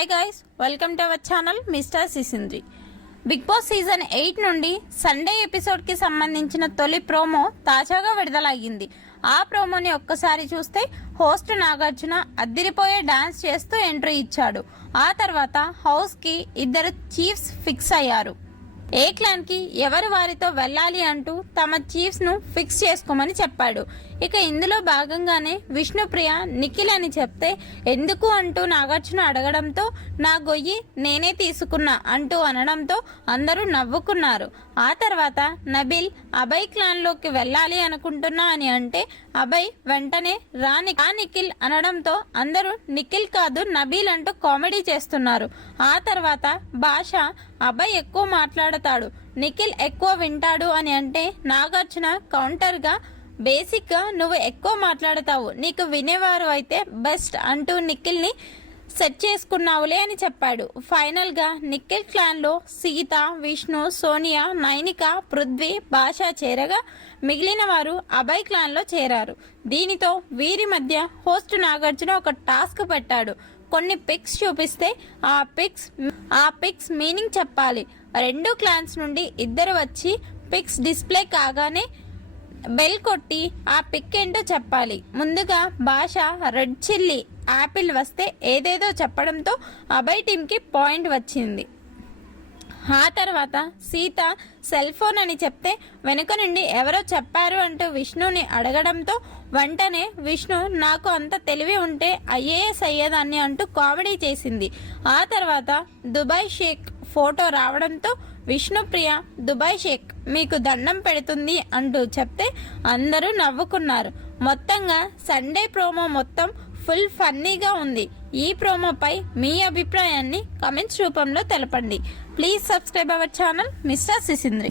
Hi guys, welcome to our channel mister Sisindri. Bigg Boss season 8 నుండి Sunday ఎపిసోడ్కి సంబంధించిన తొలి promo తాజాగా విడుదలయ్యింది. ఆ ప్రోమోని ఒక్కసారి చూస్తే హోస్ట్ నాగార్జున అద్దిరిపోయే డాన్స్ చేస్తూ ఎంట్రీ ఇచ్చాడు. ఆ తర్వాత హౌస్కి ఇద్దరు చీఫ్స్ ఫిక్స్ అయ్యారు. ఏ క్లాన్కి ఎవరు వారితో వెళ్ళాలి అంటూ తమ చీఫ్స్ను ఫిక్స్ చేసుకోమని చెప్పాడు. ఇక ఇందులో భాగంగానే విష్ణుప్రియ నిఖిల్ అని చెప్తే ఎందుకు అంటూ నాగార్జున అడగడంతో నా గొయ్యి నేనే తీసుకున్నా అంటూ అనడంతో అందరూ నవ్వుకున్నారు. ఆ తర్వాత నబిల్ అభయ్ క్లాన్లోకి వెళ్ళాలి అనుకుంటున్నా అని అంటే అభయ్ వెంటనే రా నిఖిల్ అనడంతో అందరూ నిఖిల్ కాదు నబీల్ అంటూ కామెడీ చేస్తున్నారు. ఆ తర్వాత భాష అభయ్ ఎక్కువ మాట్లాడతాడు, నిఖిల్ ఎక్కువ వింటాడు అని అంటే నాగార్జున కౌంటర్గా బేసిక్గా నువ్వు ఎక్కువ మాట్లాడతావు, నీకు వినేవారు అయితే బెస్ట్ అంటూ నిఖిల్ని సెట్ చేసుకున్నావులే అని చెప్పాడు. ఫైనల్గా నిఖిల్ క్లాన్లో సీత, విష్ణు, సోనియా, నైనిక, పృథ్వీ, భాష చేరగా మిగిలిన వారు అభయ్ క్లాన్లో చేరారు. దీనితో వీరి మధ్య హోస్ట్ నాగార్జున ఒక టాస్క్ పెట్టాడు. కొన్ని పిక్స్ చూపిస్తే ఆ పిక్స్ మీనింగ్ చెప్పాలి. రెండు క్లాన్స్ నుండి ఇద్దరు వచ్చి పిక్స్ డిస్ప్లే కాగానే బెల్ కొట్టి ఆ పిక్ ఏంటో చెప్పాలి. ముందుగా భాష రెడ్ చిల్లీ యాపిల్ వస్తే ఏదేదో చెప్పడంతో అభయ్ టీంకి పాయింట్ వచ్చింది. ఆ తర్వాత సీత సెల్ ఫోన్ అని చెప్తే వెనుక నుండి ఎవరో చెప్పారు అంటూ విష్ణుని అడగడంతో వెంటనే విష్ణు నాకు అంత తెలివి ఉంటే ఐఏఎస్ అయ్యేదాన్ని అంటూ కామెడీ చేసింది. ఆ తర్వాత దుబాయ్ షేక్ ఫోటో రావడంతో విష్ణుప్రియ దుబాయ్ షేక్ మీకు దండం పెడుతుంది అంటూ చెప్తే అందరూ నవ్వుకున్నారు. మొత్తంగా సండే ప్రోమో మొత్తం ఫుల్ ఫన్నీగా ఉంది. ఈ ప్రోమోపై మీ అభిప్రాయాన్ని కామెంట్స్ రూపంలో తెలపండి. Please subscribe our channel mister సిసింద్రి.